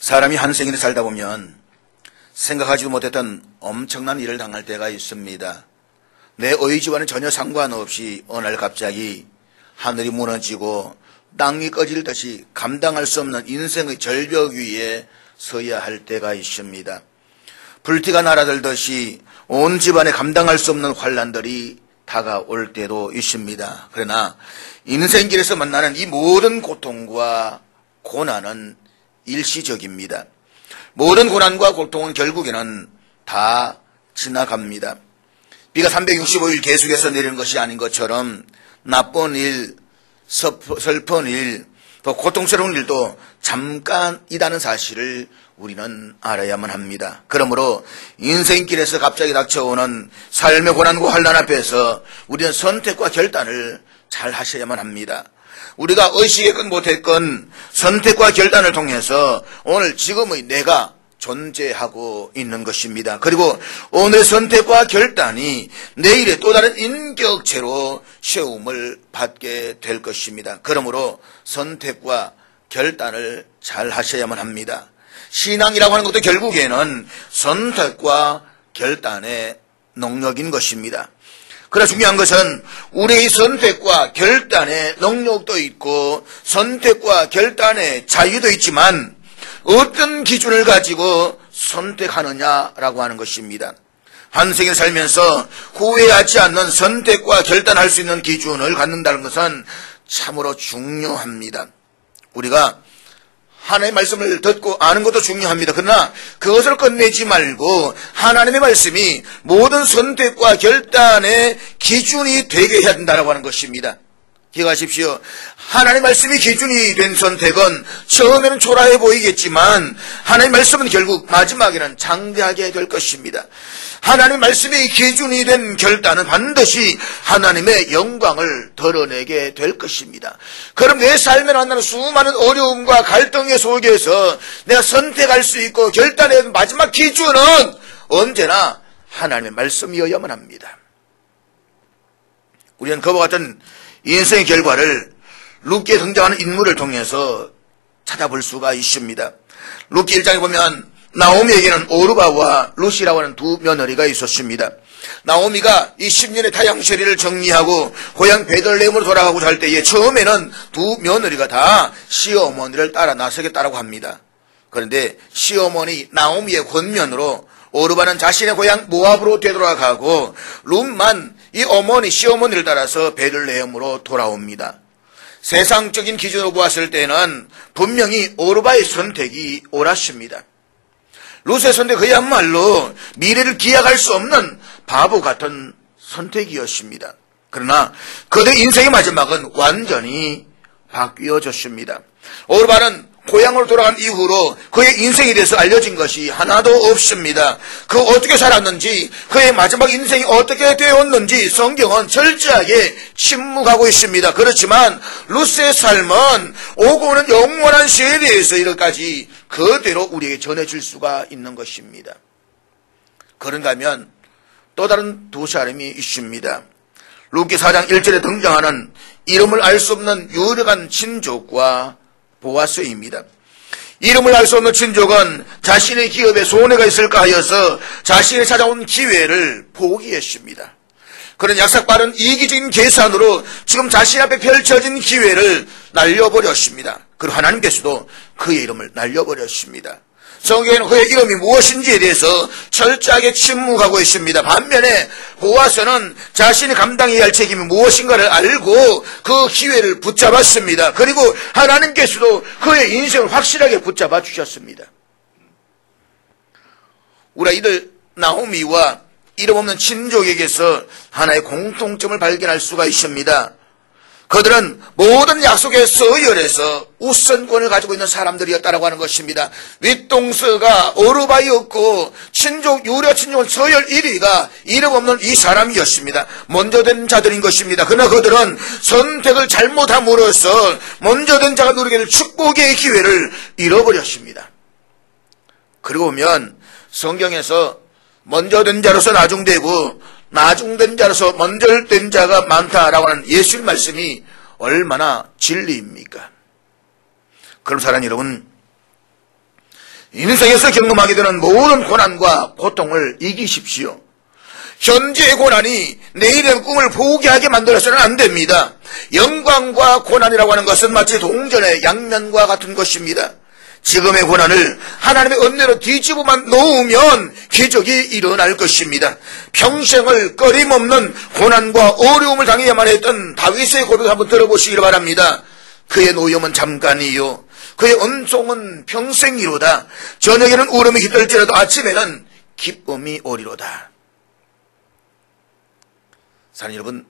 사람이 한 생일에 살다 보면 생각하지도 못했던 엄청난 일을 당할 때가 있습니다. 내 의지와는 전혀 상관없이 어느 날 갑자기 하늘이 무너지고 땅이 꺼질듯이 감당할 수 없는 인생의 절벽 위에 서야 할 때가 있습니다. 불티가 날아들듯이 온 집안에 감당할 수 없는 환난들이 다가올 때도 있습니다. 그러나 인생길에서 만나는 이 모든 고통과 고난은 일시적입니다. 모든 고난과 고통은 결국에는 다 지나갑니다. 비가 365일 계속해서 내리는 것이 아닌 것처럼 나쁜 일, 슬픈 일, 또 고통스러운 일도 잠깐이라는 사실을 우리는 알아야만 합니다. 그러므로 인생길에서 갑자기 닥쳐오는 삶의 고난과 환난 앞에서 우리는 선택과 결단을 잘 하셔야만 합니다. 우리가 의식했건 못했건 선택과 결단을 통해서 오늘 지금의 내가 존재하고 있는 것입니다. 그리고 오늘의 선택과 결단이 내일의 또 다른 인격체로 세움을 받게 될 것입니다. 그러므로 선택과 결단을 잘 하셔야만 합니다. 신앙이라고 하는 것도 결국에는 선택과 결단의 능력인 것입니다. 그러나 중요한 것은 우리의 선택과 결단의 능력도 있고 선택과 결단의 자유도 있지만 어떤 기준을 가지고 선택하느냐라고 하는 것입니다. 한 생을 살면서 후회하지 않는 선택과 결단할 수 있는 기준을 갖는다는 것은 참으로 중요합니다. 우리가 하나님의 말씀을 듣고 아는 것도 중요합니다. 그러나 그것을 끝내지 말고 하나님의 말씀이 모든 선택과 결단의 기준이 되게 해야 된다고 하는 것입니다. 기억하십시오. 하나님의 말씀이 기준이 된 선택은 처음에는 초라해 보이겠지만 하나님의 말씀은 결국 마지막에는 장대하게 될 것입니다. 하나님의 말씀이 기준이 된 결단은 반드시 하나님의 영광을 드러내게 될 것입니다. 그럼 내 삶에 만나는 수많은 어려움과 갈등의 속에서 내가 선택할 수 있고 결단의 마지막 기준은 언제나 하나님의 말씀이어야만 합니다. 우리는 그와 같은 인생의 결과를 룻기에 등장하는 인물을 통해서 찾아볼 수가 있습니다. 룻기 1장에 보면 나오미에게는 오르바와 룻이라고 하는 두 며느리가 있었습니다. 나오미가 이 10년의 타향세리를 정리하고 고향 베들레헴으로 돌아가고자 할 때에 처음에는 두 며느리가 다 시어머니를 따라 나서겠다라고 합니다. 그런데 시어머니 나오미의 권면으로 오르바는 자신의 고향 모압으로 되돌아가고 룻만 이 어머니 시어머니를 따라서 베들레헴으로 돌아옵니다. 세상적인 기준으로 보았을 때는 분명히 오르바의 선택이 옳았습니다. 룻의 선택 그야말로 미래를 기약할 수 없는 바보 같은 선택이었습니다. 그러나 그들의 인생의 마지막은 완전히 바뀌어졌습니다. 오르바는 고향으로 돌아간 이후로 그의 인생에 대해서 알려진 것이 하나도 없습니다. 그 어떻게 살았는지 그의 마지막 인생이 어떻게 되었는지 성경은 철저하게 침묵하고 있습니다. 그렇지만 룻의 삶은 오고 오는 영원한 세대에서 이렇게까지 그대로 우리에게 전해질 수가 있는 것입니다. 그런가 하면 또 다른 두 사람이 있습니다. 룻기 4장 1절에 등장하는 이름을 알 수 없는 유력한 친족과 보아스입니다. 이름을 알 수 없는 친족은 자신의 기업에 손해가 있을까 하여서 자신이 찾아온 기회를 포기했습니다. 그런 약삭빠른 이기적인 계산으로 지금 자신 앞에 펼쳐진 기회를 날려버렸습니다. 그리고 하나님께서도 그의 이름을 날려버렸습니다. 성경에는 그의 이름이 무엇인지에 대해서 철저하게 침묵하고 있습니다. 반면에 보아스는 자신이 감당해야 할 책임이 무엇인가를 알고 그 기회를 붙잡았습니다. 그리고 하나님께서도 그의 인생을 확실하게 붙잡아 주셨습니다. 우리가 이들 나오미와 이름 없는 친족에게서 하나의 공통점을 발견할 수가 있습니다. 그들은 모든 약속의 서열에서 우선권을 가지고 있는 사람들이었다라고 하는 것입니다. 윗동서가 오르바이었고 친족 유려 친족 서열 1위가 이름 없는 이 사람이었습니다. 먼저 된 자들인 것입니다. 그러나 그들은 선택을 잘못함으로써 먼저 된 자가 누리게 될 축복의 기회를 잃어버렸습니다. 그리고 보면 성경에서 먼저 된 자로서 나중되고 나중된 자로서 먼저 된 자가 많다라고 하는 예수의 말씀이 얼마나 진리입니까? 그럼 사랑하는 여러분, 인생에서 경험하게 되는 모든 고난과 고통을 이기십시오. 현재의 고난이 내일의 꿈을 포기하게 만들어서는 안 됩니다. 영광과 고난이라고 하는 것은 마치 동전의 양면과 같은 것입니다. 지금의 고난을 하나님의 은혜로 뒤집어만 놓으면 기적이 일어날 것입니다. 평생을 끊임없는 고난과 어려움을 당해야만 했던 다윗의 고백을 한번 들어보시기를 바랍니다. 그의 노염은 잠깐이요 그의 은총은 평생이로다. 저녁에는 울음이 깃들지라도 아침에는 기쁨이 오리로다. 사랑하는 여러분,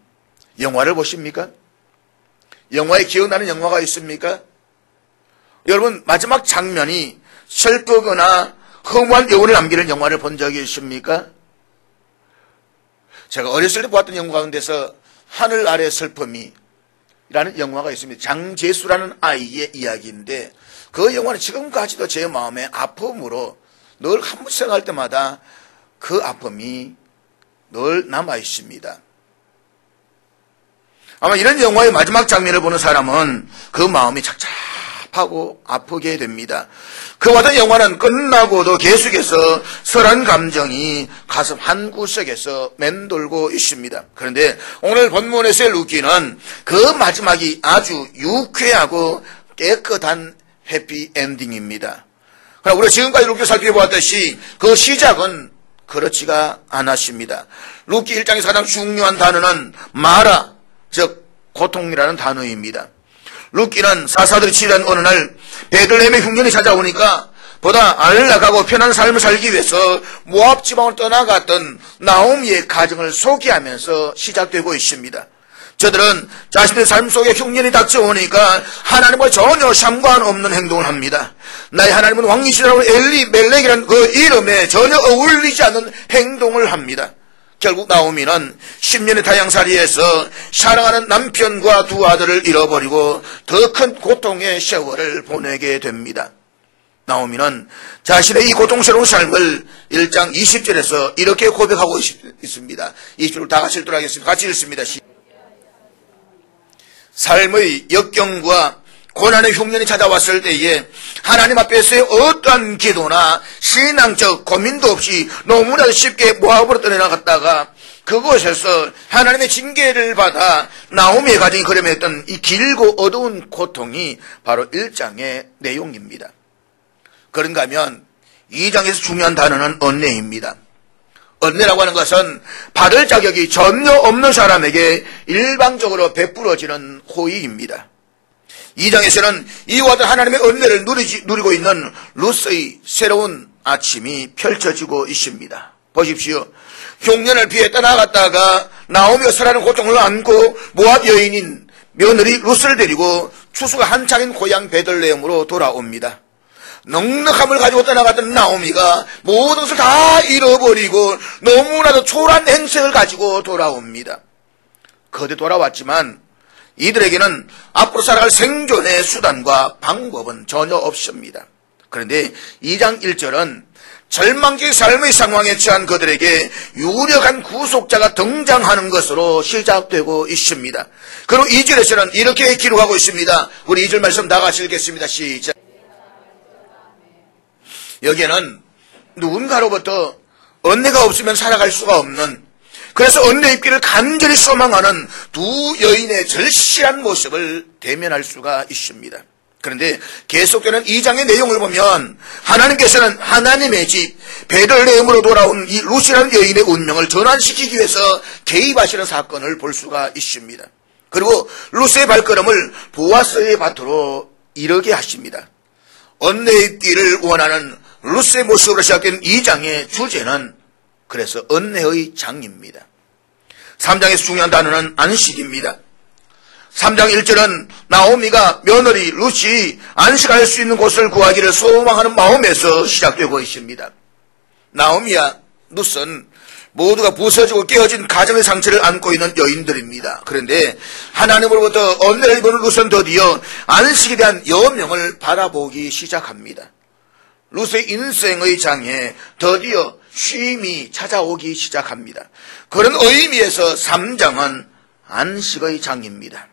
영화를 보십니까? 영화에 기억나는 영화가 있습니까? 여러분, 마지막 장면이 슬프거나 허무한 여운을 남기는 영화를 본 적이 있습니까? 제가 어렸을 때 보았던 영화 가운데서 하늘 아래 슬픔이 라는 영화가 있습니다. 장재수라는 아이의 이야기인데 그 영화는 지금까지도 제 마음에 아픔으로 늘 한 번 생각할 때마다 그 아픔이 늘 남아 있습니다. 아마 이런 영화의 마지막 장면을 보는 사람은 그 마음이 착잡하고 아프게 됩니다. 그와 같은 영화는 끝나고도 계속해서 설한 감정이 가슴 한 구석에서 맴돌고 있습니다. 그런데 오늘 본문에서의 루키는 그 마지막이 아주 유쾌하고 깨끗한 해피엔딩입니다. 그러나 우리가 지금까지 루키를 살펴보았듯이 그 시작은 그렇지가 않았습니다. 루키 1장에서 가장 중요한 단어는 마라, 즉 고통이라는 단어입니다. 루키는 사사들이 치던 어느 날 베들레헴의 흉년이 찾아오니까 보다 안락하고 편한 삶을 살기 위해서 모압 지방을 떠나갔던 나오미의 가정을 소개하면서 시작되고 있습니다. 저들은 자신의 삶 속에 흉년이 닥쳐오니까 하나님과 전혀 상관없는 행동을 합니다. 나의 하나님은 왕이시라고 엘리멜렉이라는 그 이름에 전혀 어울리지 않는 행동을 합니다. 결국 나오미는 10년의 다양살이에서 사랑하는 남편과 두 아들을 잃어버리고 더 큰 고통의 세월을 보내게 됩니다. 나오미는 자신의 이 고통스러운 삶을 1장 20절에서 이렇게 고백하고 있습니다. 20절을 다 같이 읽도록 하겠습니다. 같이 읽습니다. 삶의 역경과 고난의 흉년이 찾아왔을 때에 하나님 앞에서의 어떠한 기도나 신앙적 고민도 없이 너무나 쉽게 모압으로 떠나갔다가 그곳에서 하나님의 징계를 받아 나오미의 가정이 그려냈던 이 길고 어두운 고통이 바로 1장의 내용입니다. 그런가 하면 2장에서 중요한 단어는 은혜입니다. 은혜라고 하는 것은 받을 자격이 전혀 없는 사람에게 일방적으로 베풀어지는 호의입니다. 2장에서는 이와 같은 하나님의 은혜를 누리고 있는 루스의 새로운 아침이 펼쳐지고 있습니다. 보십시오. 흉년을 피해 떠나갔다가 나오미가 설하는 고통을 안고 모압 여인인 며느리 루스를 데리고 추수가 한창인 고향 베들레헴으로 돌아옵니다. 넉넉함을 가지고 떠나갔던 나오미가 모든 것을 다 잃어버리고 너무나도 초라한 행색을 가지고 돌아옵니다. 거듭 돌아왔지만 이들에게는 앞으로 살아갈 생존의 수단과 방법은 전혀 없습니다. 그런데 2장 1절은 절망적인 삶의 상황에 처한 그들에게 유력한 구속자가 등장하는 것으로 시작되고 있습니다. 그리고 2절에서는 이렇게 기록하고 있습니다. 우리 2절 말씀 다 같이 읽겠습니다. 시작. 여기에는 누군가로부터 은혜가 없으면 살아갈 수가 없는, 그래서 은혜 입기를 간절히 소망하는 두 여인의 절실한 모습을 대면할 수가 있습니다. 그런데 계속되는 2장의 내용을 보면 하나님께서는 하나님의 집 베들레헴으로 돌아온 이 루시라는 여인의 운명을 전환시키기 위해서 개입하시는 사건을 볼 수가 있습니다. 그리고 루스의 발걸음을 보아스의 밭으로 이르게 하십니다. 은혜 입기를 원하는 루스의 모습으로 시작된 2장의 주제는 그래서 은혜의 장입니다. 3장에서 중요한 단어는 안식입니다. 3장 1절은 나오미가 며느리 루시 안식할 수 있는 곳을 구하기를 소망하는 마음에서 시작되고 있습니다. 나오미와 루스는 모두가 부서지고 깨어진 가정의 상처를 안고 있는 여인들입니다. 그런데 하나님으로부터 은혜를 입은 루스는 드디어 안식에 대한 여명을 바라보기 시작합니다. 루스의 인생의 장에 드디어 쉼이 찾아오기 시작합니다. 그런 의미에서 3장은 안식의 장입니다.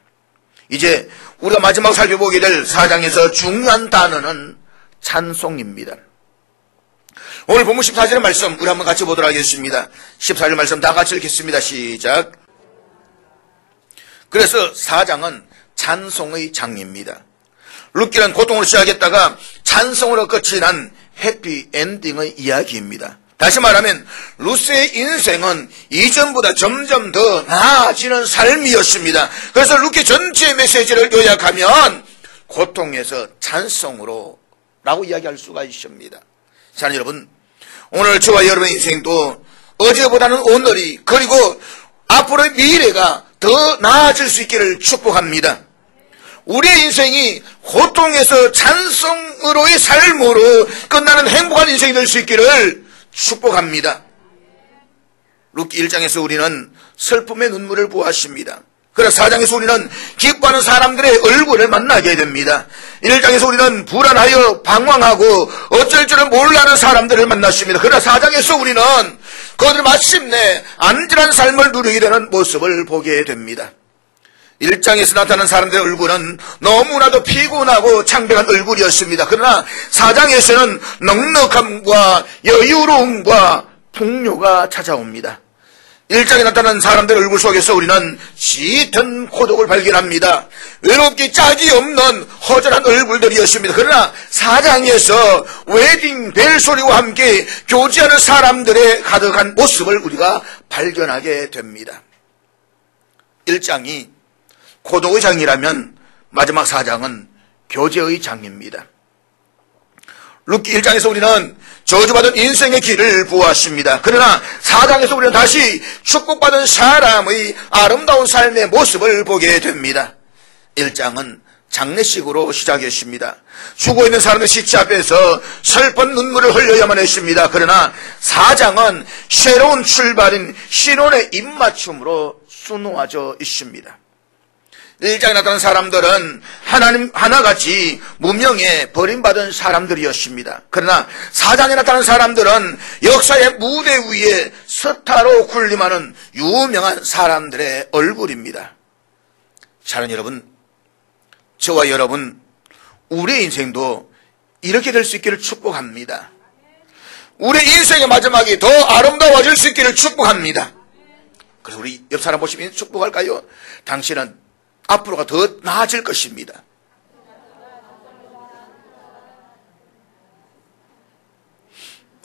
이제 우리가 마지막 살펴보게 될 4장에서 중요한 단어는 찬송입니다. 오늘 본문 14절의 말씀 우리 한번 같이 보도록 하겠습니다. 14절 말씀 다 같이 읽겠습니다. 시작. 그래서 4장은 찬송의 장입니다. 룻기는 고통으로 시작했다가 찬송으로 끝이 난 해피엔딩의 이야기입니다. 다시 말하면 룻의 인생은 이전보다 점점 더 나아지는 삶이었습니다. 그래서 룻기 전체의 메시지를 요약하면 고통에서 찬송으로 라고 이야기할 수가 있습니다. 자, 여러분, 오늘 저와 여러분의 인생도 어제보다는 오늘이 그리고 앞으로의 미래가 더 나아질 수 있기를 축복합니다. 우리의 인생이 고통에서 찬송으로의 삶으로 끝나는 행복한 인생이 될 수 있기를 축복합니다. 룻기 1장에서 우리는 슬픔의 눈물을 보았습니다. 그래서 4장에서 우리는 기뻐하는 사람들의 얼굴을 만나게 됩니다. 1장에서 우리는 불안하여 방황하고 어쩔 줄을 몰라하는 사람들을 만났습니다. 그러나 4장에서 우리는 그들이 마침내 안전한 삶을 누리게 되는 모습을 보게 됩니다. 1장에서 나타난 사람들의 얼굴은 너무나도 피곤하고 창백한 얼굴이었습니다. 그러나 4장에서는 넉넉함과 여유로움과 풍요가 찾아옵니다. 1장에 나타난 사람들의 얼굴 속에서 우리는 짙은 고독을 발견합니다. 외롭기 짝이 없는 허전한 얼굴들이었습니다. 그러나 4장에서 웨딩 벨 소리와 함께 교제하는 사람들의 가득한 모습을 우리가 발견하게 됩니다. 1장이 고독의 장이라면 마지막 4장은 교제의 장입니다. 룻기 1장에서 우리는 저주받은 인생의 길을 보았습니다. 그러나 4장에서 우리는 다시 축복받은 사람의 아름다운 삶의 모습을 보게 됩니다. 1장은 장례식으로 시작했습니다. 죽어있는 사람의 시체 앞에서 슬픈 눈물을 흘려야만 했습니다. 그러나 4장은 새로운 출발인 신혼의 입맞춤으로 수놓아져 있습니다. 1장에 나타난 사람들은 하나님 하나같이 무명에 버림받은 사람들이었습니다. 그러나 4장에 나타난 사람들은 역사의 무대 위에 스타로 군림하는 유명한 사람들의 얼굴입니다. 사랑하는 여러분, 저와 여러분, 우리의 인생도 이렇게 될 수 있기를 축복합니다. 우리 인생의 마지막이 더 아름다워질 수 있기를 축복합니다. 그래서 우리 옆 사람 보시면 축복할까요? 당신은 앞으로가 더 나아질 것입니다.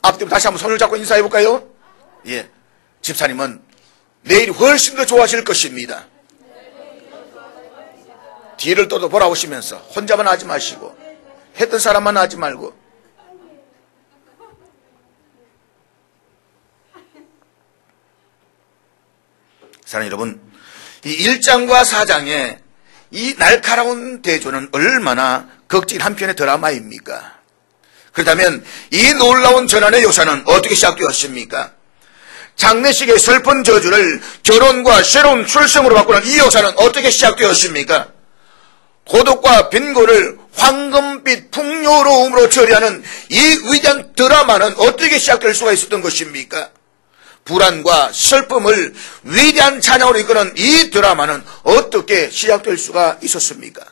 앞뒤로 다시 한번 손을 잡고 인사해 볼까요? 예, 집사님은 내일이 훨씬 더 좋아질 것입니다. 뒤를 또 돌아보시면서 혼자만 하지 마시고 했던 사람만 하지 말고. 사랑하는 여러분, 이 1장과 4장의 이 날카로운 대조는 얼마나 극진 한편의 드라마입니까? 그렇다면 이 놀라운 전환의 요사는 어떻게 시작되었습니까? 장례식의 슬픈 저주를 결혼과 새로운 출생으로 바꾸는 이 요사는 어떻게 시작되었습니까? 고독과 빈곤을 황금빛 풍요로움으로 처리하는 이 위대한 드라마는 어떻게 시작될 수가 있었던 것입니까? 불안과 슬픔을 위대한 찬양으로 이끄는 이 드라마는 어떻게 시작될 수가 있었습니까?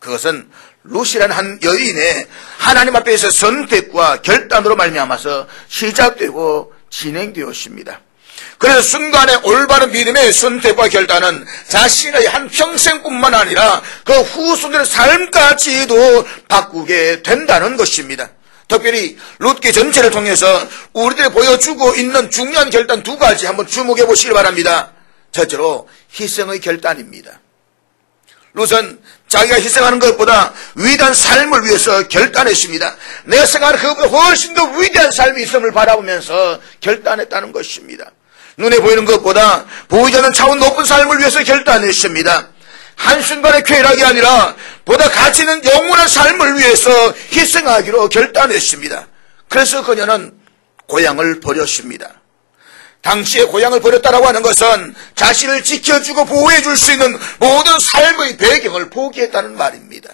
그것은 룻이라는 한 여인의 하나님 앞에서 선택과 결단으로 말미암아서 시작되고 진행되었습니다. 그래서 순간의 올바른 믿음의 선택과 결단은 자신의 한 평생뿐만 아니라 그 후손들의 삶까지도 바꾸게 된다는 것입니다. 특별히 룻기 전체를 통해서 우리들이 보여주고 있는 중요한 결단 두 가지 한번 주목해 보시기 바랍니다. 첫째로 희생의 결단입니다. 룻은 자기가 희생하는 것보다 위대한 삶을 위해서 결단했습니다. 내가 생각하는 그것보다 훨씬 더 위대한 삶이 있음을 바라보면서 결단했다는 것입니다. 눈에 보이는 것보다 보이지 않는 차원 높은 삶을 위해서 결단했습니다. 한순간의 쾌락이 아니라 보다 가치 있는 영원한 삶을 위해서 희생하기로 결단했습니다. 그래서 그녀는 고향을 버렸습니다. 당시에 고향을 버렸다라고 하는 것은 자신을 지켜주고 보호해줄 수 있는 모든 삶의 배경을 포기했다는 말입니다.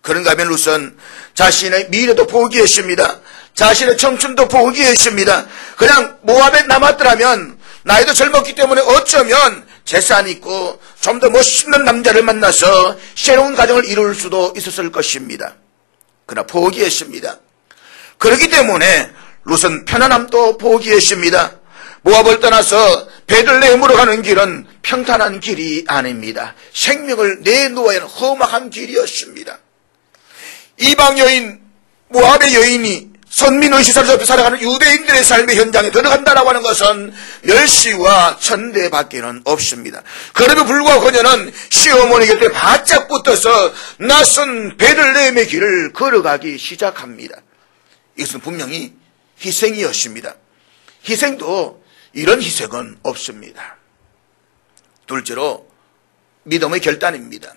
그런가 하면 룻은 자신의 미래도 포기했습니다. 자신의 청춘도 포기했습니다. 그냥 모압에 남았더라면 나이도 젊었기 때문에 어쩌면 재산 있고 좀 더 멋있는 남자를 만나서 새로운 가정을 이룰 수도 있었을 것입니다. 그러나 포기했습니다. 그렇기 때문에 룻은 편안함도 포기했습니다. 모압을 떠나서 베들레헴으로 가는 길은 평탄한 길이 아닙니다. 생명을 내놓아야 하는 험악한 길이었습니다. 이방 여인, 모압의 여인이 선민의 시설에서 살아가는 유대인들의 삶의 현장에 들어간다라고 하는 것은 멸시와 천대밖에는 없습니다. 그럼에도 불구하고 그녀는 시어머니 곁에 바짝 붙어서 낯선 베들레헴의 길을 걸어가기 시작합니다. 이것은 분명히 희생이었습니다. 희생도 이런 희생은 없습니다. 둘째로 믿음의 결단입니다.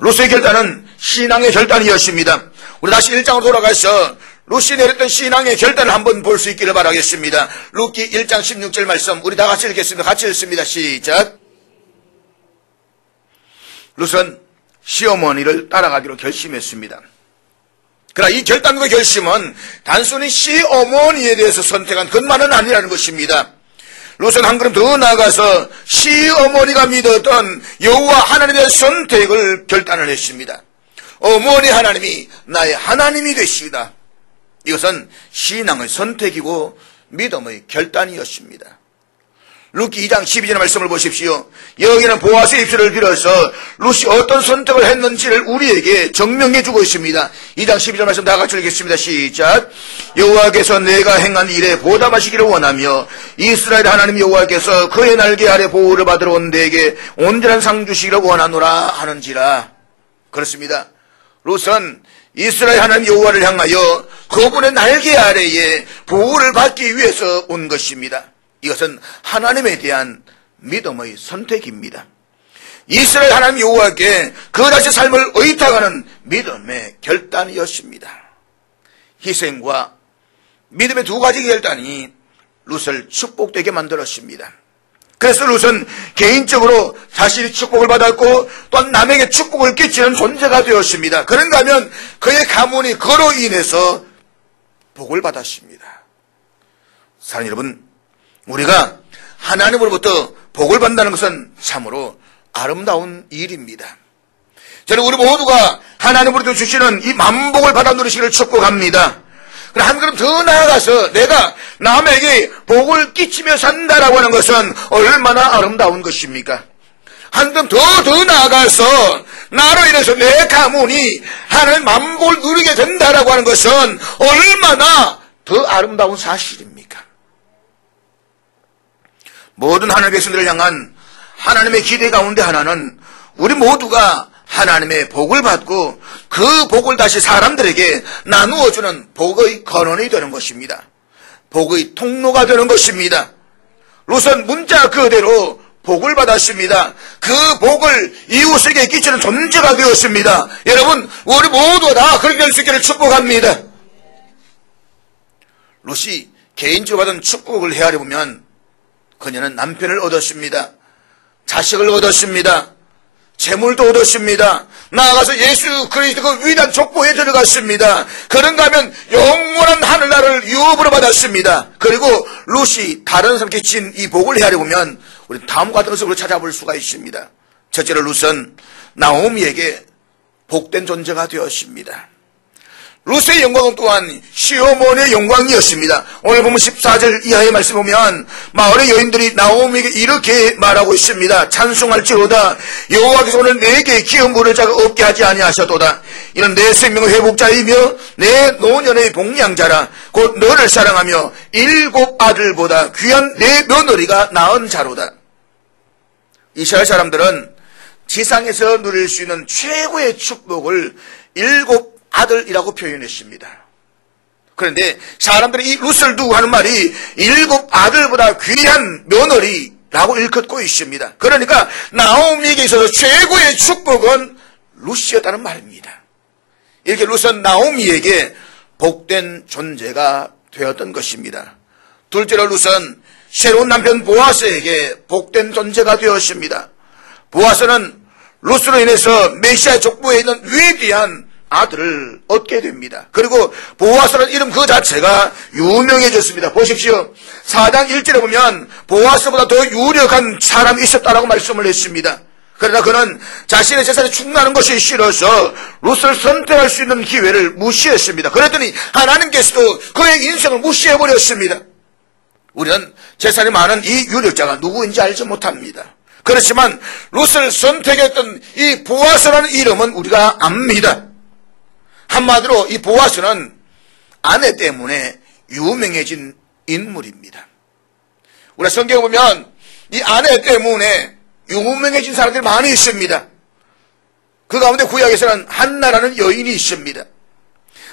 룻의 결단은 신앙의 결단이었습니다. 우리 다시 1장으로 돌아가서 룻이 내렸던 신앙의 결단을 한번 볼 수 있기를 바라겠습니다. 룻기 1장 16절 말씀 우리 다 같이 읽겠습니다. 같이 읽습니다. 시작. 룻은 시어머니를 따라가기로 결심했습니다. 그러나 이 결단과 결심은 단순히 시어머니에 대해서 선택한 것만은 아니라는 것입니다. 룻은 한 걸음 더 나아가서 시어머니가 믿었던 여호와 하나님에 대한 선택을 결단을 했습니다. 어머니 하나님이 나의 하나님이 되시다. 이것은 신앙의 선택이고 믿음의 결단이었습니다. 룻기 2장 12절의 말씀을 보십시오. 여기는 보아스의 입술을 빌어서 룻이 어떤 선택을 했는지를 우리에게 증명해 주고 있습니다. 2장 12절 말씀 다 같이 읽겠습니다. 시작. 여호와께서 내가 행한 일에 보답하시기를 원하며 이스라엘 하나님 여호와께서 그의 날개 아래 보호를 받으러 온 내게 온전한 상 주시기를 원하노라 하는지라. 그렇습니다. 룻은 이스라엘 하나님 여호와를 향하여 그분의 날개 아래에 보호를 받기 위해서 온 것입니다. 이것은 하나님에 대한 믿음의 선택입니다. 이스라엘 하나님 여호와께 그다지 삶을 의탁하는 믿음의 결단이었습니다. 희생과 믿음의 두 가지 결단이 룻을 축복되게 만들었습니다. 그래서 룻은 개인적으로 자신이 축복을 받았고 또한 남에게 축복을 끼치는 존재가 되었습니다. 그런가 하면 그의 가문이 그로 인해서 복을 받았습니다. 사랑하는 여러분, 우리가 하나님으로부터 복을 받는다는 것은 참으로 아름다운 일입니다. 저는 우리 모두가 하나님으로부터 주시는 이 만복을 받아 누리시기를 축복합니다. 그러나 한 걸음 더 나아가서 내가 남에게 복을 끼치며 산다라고 하는 것은 얼마나 아름다운 것입니까? 한 걸음 더 나아가서 나로 인해서 내 가문이 하나님의 만복을 누리게 된다라고 하는 것은 얼마나 더 아름다운 사실입니까? 모든 하나님의 백성들을 향한 하나님의 기대 가운데 하나는 우리 모두가 하나님의 복을 받고 그 복을 다시 사람들에게 나누어주는 복의 근원이 되는 것입니다. 복의 통로가 되는 것입니다. 룻은 문자 그대로 복을 받았습니다. 그 복을 이웃에게 끼치는 존재가 되었습니다. 여러분, 우리 모두가 다 그렇게 될 수 있기를 축복합니다. 룻이 개인적으로 받은 축복을 헤아려 보면 그녀는 남편을 얻었습니다. 자식을 얻었습니다. 재물도 얻었습니다. 나아가서 예수 그리스도 그 위대한 족보에 들어갔습니다. 그런가 하면 영원한 하늘나라를 유업으로 받았습니다. 그리고 룻이 다른 사람께 진 이 복을 헤아려 보면 우리 다음과 같은 것으로 찾아볼 수가 있습니다. 첫째로 룻은 나오미에게 복된 존재가 되었습니다. 룻의 영광은 또한 시어머니의 영광이었습니다. 오늘 보면 14절 이하의 말씀 보면 마을의 여인들이 나오미에게 이렇게 말하고 있습니다. 찬송할지로다 여호와께서 오늘 내게 기업 물을 자가 없게 하지 아니하셨도다. 이는 내 생명의 회복자이며 내 노년의 복량자라. 곧 너를 사랑하며 7 아들보다 귀한 내 며느리가 낳은 자로다. 이스라엘 사람들은 지상에서 누릴 수 있는 최고의 축복을 7 아들이라고 표현했습니다. 그런데 사람들이 이 룻을 두고 하는 말이 7 아들보다 귀한 며느리라고 일컫고 있습니다. 그러니까 나오미에게 있어서 최고의 축복은 룻이었다는 말입니다. 이렇게 룻은 나오미에게 복된 존재가 되었던 것입니다. 둘째로 룻은 새로운 남편 보아스에게 복된 존재가 되었습니다. 보아스는 룻으로 인해서 메시아 족보에 있는 위대한 아들을 얻게 됩니다. 그리고 보아스라는 이름 그 자체가 유명해졌습니다. 보십시오. 4장 1절에 보면 보아스보다 더 유력한 사람이 있었다라고 말씀을 했습니다. 그러나 그는 자신의 재산에 충나는 것이 싫어서 룻을 선택할 수 있는 기회를 무시했습니다. 그랬더니 하나님께서도 그의 인생을 무시해버렸습니다. 우리는 재산이 많은 이 유력자가 누구인지 알지 못합니다. 그렇지만 룻을 선택했던 이 보아스라는 이름은 우리가 압니다. 한마디로 이 보아스는 아내 때문에 유명해진 인물입니다. 우리가 성경에 보면 이 아내 때문에 유명해진 사람들이 많이 있습니다. 그 가운데 구약에서는 한나라는 여인이 있습니다.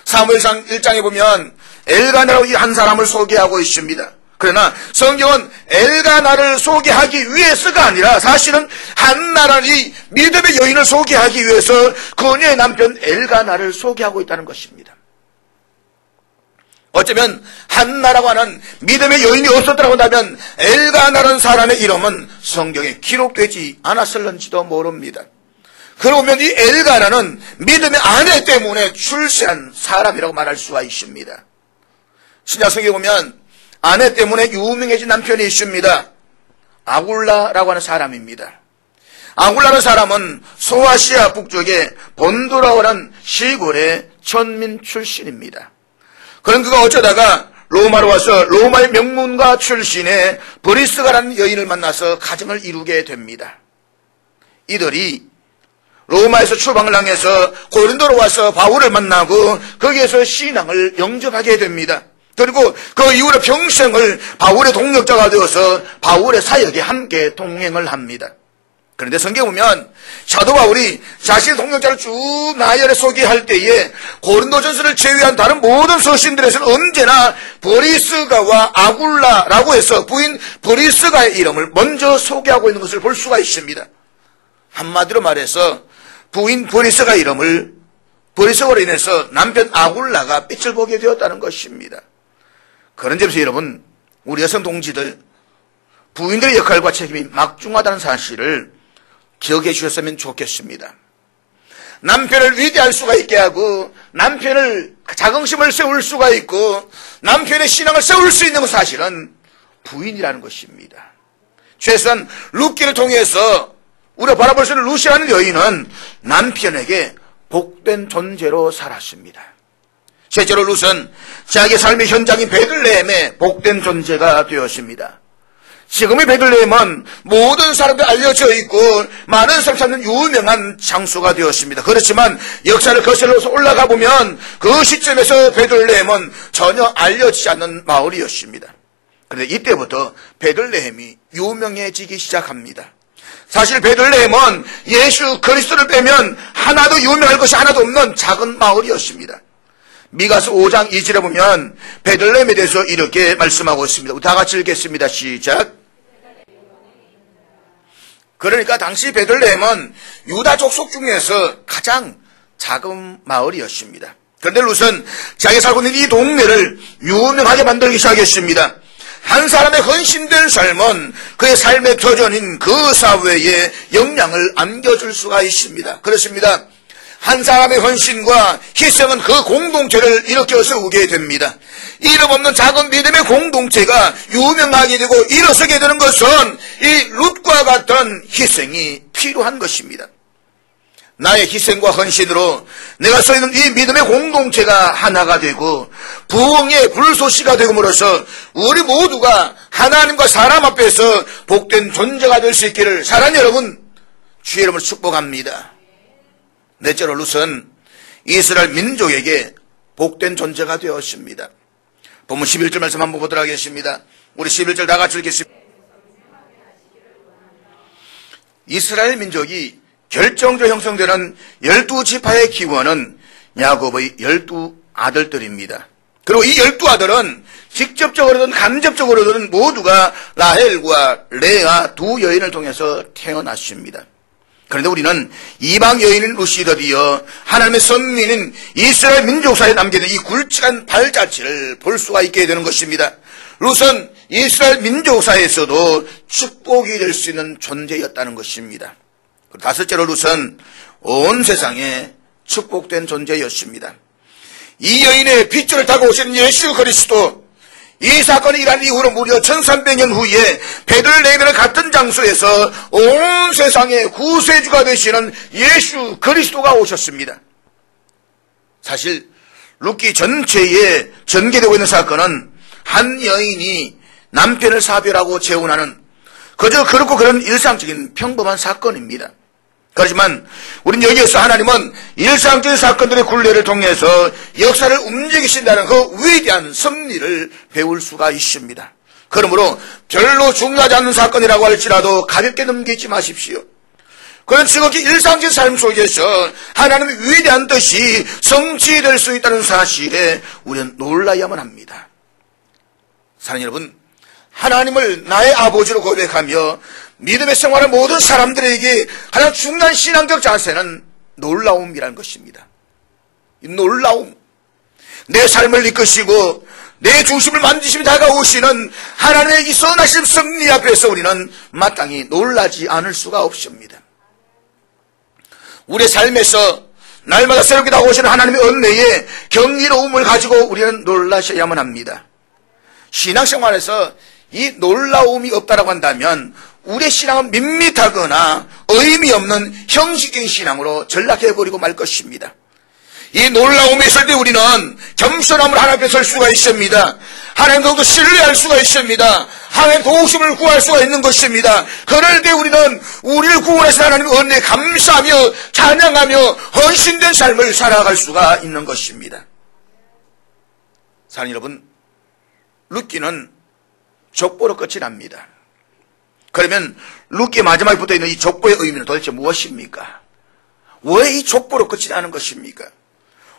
사무엘상 1장에 보면 엘가나라고 한 사람을 소개하고 있습니다. 그러나 성경은 엘가나를 소개하기 위해서가 아니라 사실은 한나라는 이 믿음의 여인을 소개하기 위해서 그녀의 남편 엘가나를 소개하고 있다는 것입니다. 어쩌면 한나라고 하는 믿음의 여인이 없었다고 한다면 엘가나라는 사람의 이름은 성경에 기록되지 않았을런지도 모릅니다. 그러면 이 엘가나는 믿음의 아내 때문에 출세한 사람이라고 말할 수가 있습니다. 신약 성경에 보면 아내 때문에 유명해진 남편이 있습니다. 아굴라라고 하는 사람입니다. 아굴라는 사람은 소아시아 북쪽의 본도라라는 시골의 천민 출신입니다. 그런 그가 어쩌다가 로마로 와서 로마의 명문가 출신의 브리스가라는 여인을 만나서 가정을 이루게 됩니다. 이들이 로마에서 추방을 당해서 고린도로 와서 바울을 만나고 거기에서 신앙을 영접하게 됩니다. 그리고 그 이후로 평생을 바울의 동력자가 되어서 바울의 사역에 함께 동행을 합니다. 그런데 성경에 보면 사도 바울이 자신의 동력자를 쭉 나열해 소개할 때에 고린도전서를 제외한 다른 모든 서신들에서는 언제나 브리스가와 아굴라라고 해서 부인 브리스가의 이름을 먼저 소개하고 있는 것을 볼 수가 있습니다. 한마디로 말해서 부인 브리스가 이름을 브리스가로 인해서 남편 아굴라가 빛을 보게 되었다는 것입니다. 그런 점에서 여러분, 우리 여성 동지들 부인들의 역할과 책임이 막중하다는 사실을 기억해 주셨으면 좋겠습니다. 남편을 위대할 수가 있게 하고 남편을 자긍심을 세울 수가 있고 남편의 신앙을 세울 수 있는 사실은 부인이라는 것입니다. 최소한 룻기를 통해서 우리가 바라볼 수 있는 룻이라는 여인은 남편에게 복된 존재로 살았습니다. 실제로 룻은 자기 삶의 현장인 베들레헴의 복된 존재가 되었습니다. 지금의 베들레헴은 모든 사람들 알려져 있고 많은 사람 찾는 유명한 장소가 되었습니다. 그렇지만 역사를 거슬러서 올라가 보면 그 시점에서 베들레헴은 전혀 알려지지 않는 마을이었습니다. 그런데 이때부터 베들레헴이 유명해지기 시작합니다. 사실 베들레헴은 예수 그리스도를 빼면 하나도 유명할 것이 하나도 없는 작은 마을이었습니다. 미가서 5장 2절에 보면 베들레헴에 대해서 이렇게 말씀하고 있습니다. 우리 다 같이 읽겠습니다. 시작. 그러니까 당시 베들레헴은 유다 족속 중에서 가장 작은 마을이었습니다. 그런데 룻은 자기 살고 있는 이 동네를 유명하게 만들기 시작했습니다. 한 사람의 헌신된 삶은 그의 삶의 표전인 그 사회에 영향을 안겨줄 수가 있습니다. 그렇습니다. 한 사람의 헌신과 희생은 그 공동체를 일으켜 세우게 됩니다. 이름 없는 작은 믿음의 공동체가 유명하게 되고 일어서게 되는 것은 이 룻과 같은 희생이 필요한 것입니다. 나의 희생과 헌신으로 내가 서 있는 이 믿음의 공동체가 하나가 되고 부흥의 불소시가 되므로써 우리 모두가 하나님과 사람 앞에서 복된 존재가 될 수 있기를 사랑하는 여러분 주의 이름으로 축복합니다. 넷째로 룻은 이스라엘 민족에게 복된 존재가 되었습니다. 본문 11절 말씀 한번 보도록 하겠습니다. 우리 11절 다 같이 읽겠습니다. 이스라엘 민족이 결정적으로 형성되는 12지파의 기원은 야곱의 12아들들입니다. 그리고 이 12아들은 직접적으로든 간접적으로든 모두가 라헬과 레아 두 여인을 통해서 태어났습니다. 그런데 우리는 이방 여인인 룻이 더디어 하나님의 선민인 이스라엘 민족사에 남겨진 이 굵직한 발자취를 볼 수가 있게 되는 것입니다. 룻은 이스라엘 민족사에서도 축복이 될 수 있는 존재였다는 것입니다. 다섯째로 룻은 온 세상에 축복된 존재였습니다. 이 여인의 핏줄을 타고 오신 예수 그리스도, 이 사건이 일어난 이후로 무려 1300년 후에 베들레헴이라는 같은 장소에서 온 세상의 구세주가 되시는 예수 그리스도가 오셨습니다. 사실 룻기 전체에 전개되고 있는 사건은 한 여인이 남편을 사별하고 재혼하는 그저 그렇고 그런 일상적인 평범한 사건입니다. 그렇지만 우리는 여기에서 하나님은 일상적인 사건들의 굴레를 통해서 역사를 움직이신다는 그 위대한 섭리를 배울 수가 있습니다. 그러므로 별로 중요하지 않은 사건이라고 할지라도 가볍게 넘기지 마십시오. 그런 지극히 일상적인 삶 속에서 하나님의 위대한 뜻이 성취될 수 있다는 사실에 우리는 놀라야만 합니다. 사랑하는 여러분, 하나님을 나의 아버지로 고백하며 믿음의 생활을 모든 사람들에게 가장 중요한 신앙적 자세는 놀라움이라는 것입니다. 이 놀라움, 내 삶을 이끄시고 내 중심을 만드시며 다가오시는 하나님의 이 선하신 섭리 앞에서 우리는 마땅히 놀라지 않을 수가 없습니다. 우리의 삶에서 날마다 새롭게 다가오시는 하나님의 은혜에 경이로움을 가지고 우리는 놀라셔야만 합니다. 신앙생활에서 이 놀라움이 없다라고 한다면 우리의 신앙은 밋밋하거나 의미 없는 형식적인 신앙으로 전락해버리고 말 것입니다. 이 놀라움이 있을 때 우리는 겸손함을 하나님 앞에 설 수가 있습니다. 하나님도 신뢰할 수가 있습니다. 하나님의 도우심을 구할 수가 있는 것입니다. 그럴 때 우리는 우리를 구원하신 하나님의 은혜에 감사하며 찬양하며 헌신된 삶을 살아갈 수가 있는 것입니다. 사랑하는 여러분, 룻기는 족보로 끝이 납니다. 그러면 룻기 마지막에 붙어있는 이 족보의 의미는 도대체 무엇입니까? 왜 이 족보로 끝이 나는 것입니까?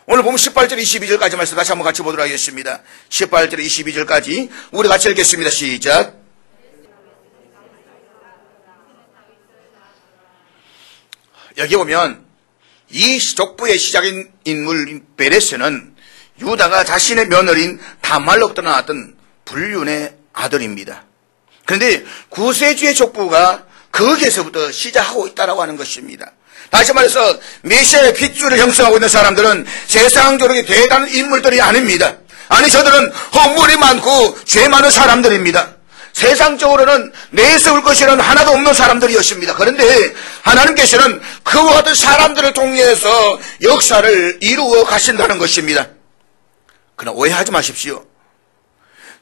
오늘 보면 18절 22절까지 말씀 다시 한번 같이 보도록 하겠습니다. 18절 22절까지 우리 같이 읽겠습니다. 시작. 여기 보면 이 족보의 시작인 인물 베레스는 유다가 자신의 며느리인 다말로부터 나왔던 불륜의 아들입니다. 그런데 구세주의 족보가 거기에서부터 시작하고 있다고 하는 것입니다. 다시 말해서 메시아의 핏줄을 형성하고 있는 사람들은 세상적으로 대단한 인물들이 아닙니다. 아니, 저들은 허물이 많고 죄 많은 사람들입니다. 세상적으로는 내세울 것이라는 하나도 없는 사람들이었습니다. 그런데 하나님께서는 그와 같은 사람들을 통해서 역사를 이루어 가신다는 것입니다. 그러나 오해하지 마십시오.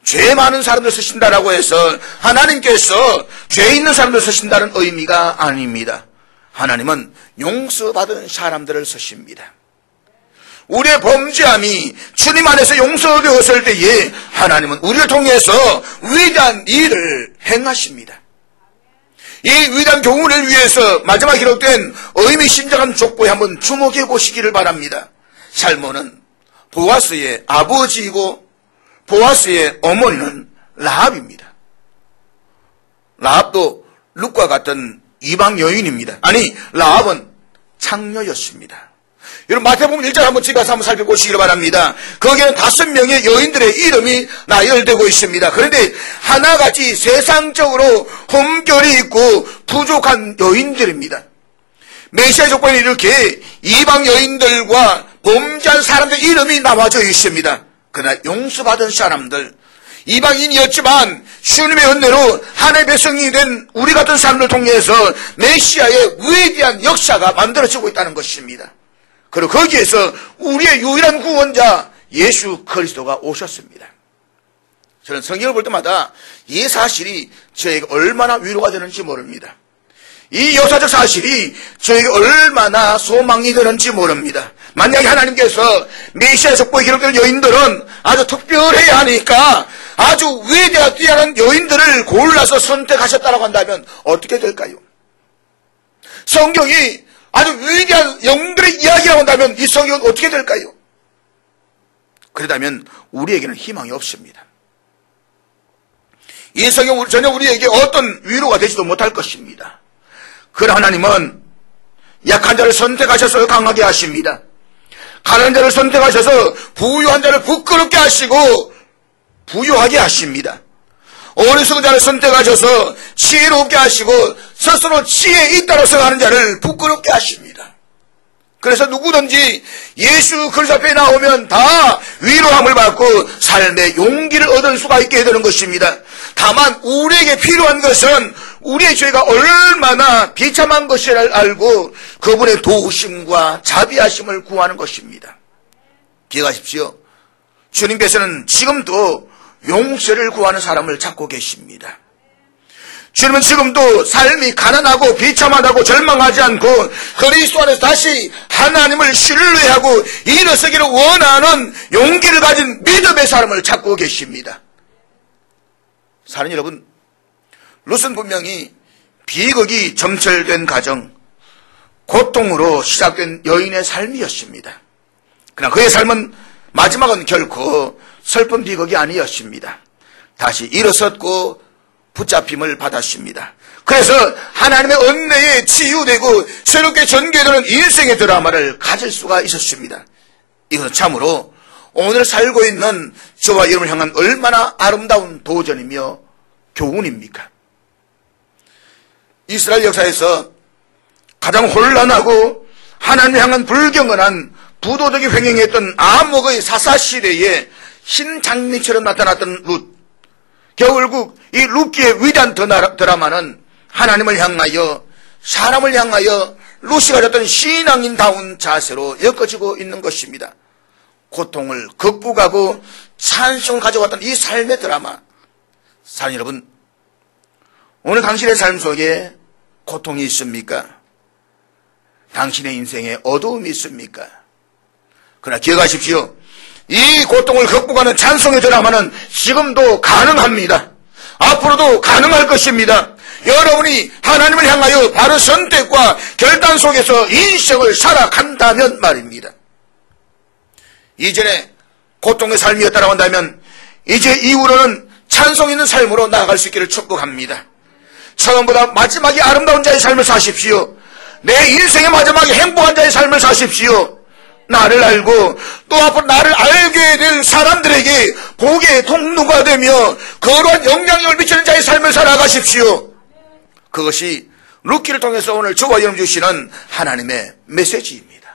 죄 많은 사람들 쓰신다라고 해서 하나님께서 죄 있는 사람들 쓰신다는 의미가 아닙니다. 하나님은 용서받은 사람들을 쓰십니다. 우리의 범죄함이 주님 안에서 용서되었을 때에 하나님은 우리를 통해서 위대한 일을 행하십니다. 이 위대한 교훈을 위해서 마지막 기록된 의미심장한 족보에 한번 주목해 보시기를 바랍니다. 살몬은 보아스의 아버지이고 보아스의 어머니는 라합입니다. 라합도 룻과 같은 이방 여인입니다. 아니, 라합은 창녀였습니다. 여러분, 마태복음 1장 한번 집에 가서 한번 살펴보시기를 바랍니다. 거기에는 5명의 여인들의 이름이 나열되고 있습니다. 그런데 하나같이 세상적으로 험결이 있고 부족한 여인들입니다. 메시아 족보에는 이렇게 이방 여인들과 범죄한 사람들의 이름이 나와져 있습니다. 그러나 용서받은 사람들, 이방인이었지만 주님의 은혜로 하나님의 백성이 된 우리 같은 사람들 통해서 메시아의 위대한 역사가 만들어지고 있다는 것입니다. 그리고 거기에서 우리의 유일한 구원자 예수 그리스도가 오셨습니다. 저는 성경을 볼 때마다 이 사실이 저에게 얼마나 위로가 되는지 모릅니다. 이 역사적 사실이 저에게 얼마나 소망이 되는지 모릅니다. 만약에 하나님께서 메시아 족보에 기록된 여인들은 아주 특별해야 하니까 아주 위대한 뛰어난 여인들을 골라서 선택하셨다고 한다면 어떻게 될까요? 성경이 아주 위대한 영들의 이야기라고 한다면 이 성경은 어떻게 될까요? 그렇다면 우리에게는 희망이 없습니다. 이 성경은 전혀 우리에게 어떤 위로가 되지도 못할 것입니다. 그러나 하나님은 약한 자를 선택하셔서 강하게 하십니다. 가난한 자를 선택하셔서 부유한 자를 부끄럽게 하시고 부유하게 하십니다. 어리석은 자를 선택하셔서 지혜롭게 하시고 스스로 지혜 있다고 생각하는 자를 부끄럽게 하십니다. 그래서 누구든지 예수 그리스도 앞에 나오면 다 위로함을 받고 삶의 용기를 얻을 수가 있게 되는 것입니다. 다만 우리에게 필요한 것은 우리의 죄가 얼마나 비참한 것이라 알고 그분의 도우심과 자비하심을 구하는 것입니다. 기억하십시오. 주님께서는 지금도 용서를 구하는 사람을 찾고 계십니다. 주님은 지금도 삶이 가난하고 비참하다고 절망하지 않고 그리스도 안에서 다시 하나님을 신뢰하고 일어서기를 원하는 용기를 가진 믿음의 사람을 찾고 계십니다. 사는 여러분, 룻은 분명히 비극이 점철된 가정, 고통으로 시작된 여인의 삶이었습니다. 그러나 그의 삶은 마지막은 결코 슬픈 비극이 아니었습니다. 다시 일어섰고 붙잡힘을 받았습니다. 그래서 하나님의 은혜에 치유되고 새롭게 전개되는 인생의 드라마를 가질 수가 있었습니다. 이것은 참으로 오늘 살고 있는 저와 여러분을 향한 얼마나 아름다운 도전이며 교훈입니까? 이스라엘 역사에서 가장 혼란하고 하나님을 향한 불경건한 부도덕이 횡행했던 아목의 사사시대에 흰 장미처럼 나타났던 룻. 결국 이 룻기의 위대한 드라마는 하나님을 향하여 사람을 향하여 룻이 가졌던 신앙인다운 자세로 엮어지고 있는 것입니다. 고통을 극복하고 찬송을 가져왔던 이 삶의 드라마. 사랑 여러분, 오늘 당신의 삶 속에 고통이 있습니까? 당신의 인생에 어두움이 있습니까? 그러나 기억하십시오. 이 고통을 극복하는 찬송의 드라마는 지금도 가능합니다. 앞으로도 가능할 것입니다. 여러분이 하나님을 향하여 바른 선택과 결단 속에서 인생을 살아간다면 말입니다. 이전에 고통의 삶이었다고 한다면 이제 이후로는 찬송 있는 삶으로 나아갈 수 있기를 축복합니다. 처음보다 마지막이 아름다운 자의 삶을 사십시오. 내 인생의 마지막이 행복한 자의 삶을 사십시오. 나를 알고 또 앞으로 나를 알게 될 사람들에게 복의 통로가 되며 거룩한 영향력을 미치는 자의 삶을 살아가십시오. 그것이 룻기를 통해서 오늘 저와 여러분 주시는 하나님의 메시지입니다.